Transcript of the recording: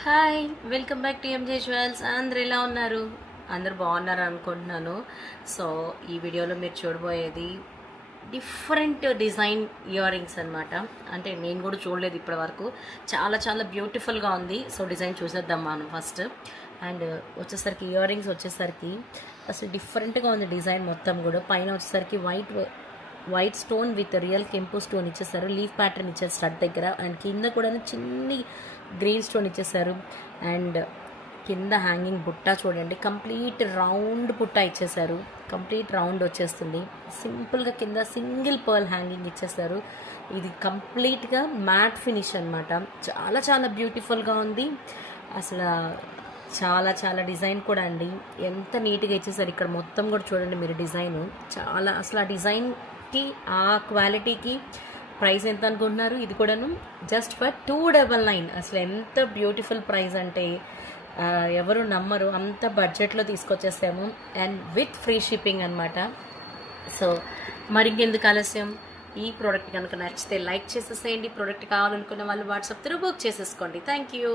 Hi, welcome back to M J jewels. అందరు ఎలా ఉన్నారు? అందరు బాగున్నారు అనుకుంటున్నాను. సో ఈ వీడియోలో మీరు చూడబోయేది డిఫరెంట్ డిజైన్ ఇయర్ రింగ్స్ అనమాట. అంటే నేను కూడా చూడలేదు ఇప్పటి వరకు. చాలా చాలా బ్యూటిఫుల్గా ఉంది. సో డిజైన్ చూసేద్దాం మనం ఫస్ట్. అండ్ వచ్చేసరికి ఇయర్ రింగ్స్ వచ్చేసరికి అసలు డిఫరెంట్గా ఉంది డిజైన్ మొత్తం కూడా. పైన వచ్చేసరికి వైట్ స్టోన్ విత్ రియల్ కెంపు స్టోన్ ఇచ్చేసారు. లీఫ్ ప్యాటర్న్ ఇచ్చారు స్టడ్ దగ్గర. అండ్ కింద కూడా చిన్ని గ్రీన్ స్టోన్ ఇచ్చేసారు. అండ్ కింద హ్యాంగింగ్ బుట్ట చూడండి, కంప్లీట్ రౌండ్ బుట్ట ఇచ్చేసారు. కంప్లీట్ రౌండ్ వచ్చేస్తుంది. సింపుల్గా కింద సింగిల్ పర్ల్ హ్యాంగింగ్ ఇచ్చేసారు. ఇది కంప్లీట్గా మ్యాట్ ఫినిష్ అనమాట. చాలా చాలా బ్యూటిఫుల్గా ఉంది. అసలు చాలా చాలా డిజైన్ కూడా అండి ఎంత నీట్గా ఇచ్చేసారు. ఇక్కడ మొత్తం కూడా చూడండి మీరు డిజైన్. చాలా అసలు ఆ డిజైన్కి ఆ క్వాలిటీకి ప్రైస్ ఎంత అనుకుంటున్నారు? ఇది కూడాను జస్ట్ ఫర్ 299. అసలు ఎంత బ్యూటిఫుల్ ప్రైస్ అంటే ఎవరు నమ్మరు. అంత బడ్జెట్లో తీసుకొచ్చేసాము అండ్ విత్ ఫ్రీ షిప్పింగ్ అనమాట. సో మరింకెందుకు ఆలస్యం, ఈ ప్రోడక్ట్ కనుక నచ్చితే లైక్ చేసేసేయండి. ప్రోడక్ట్ కావాలనుకున్న వాళ్ళు వాట్సాప్ త్రూ బుక్ చేసేసుకోండి. Thank you.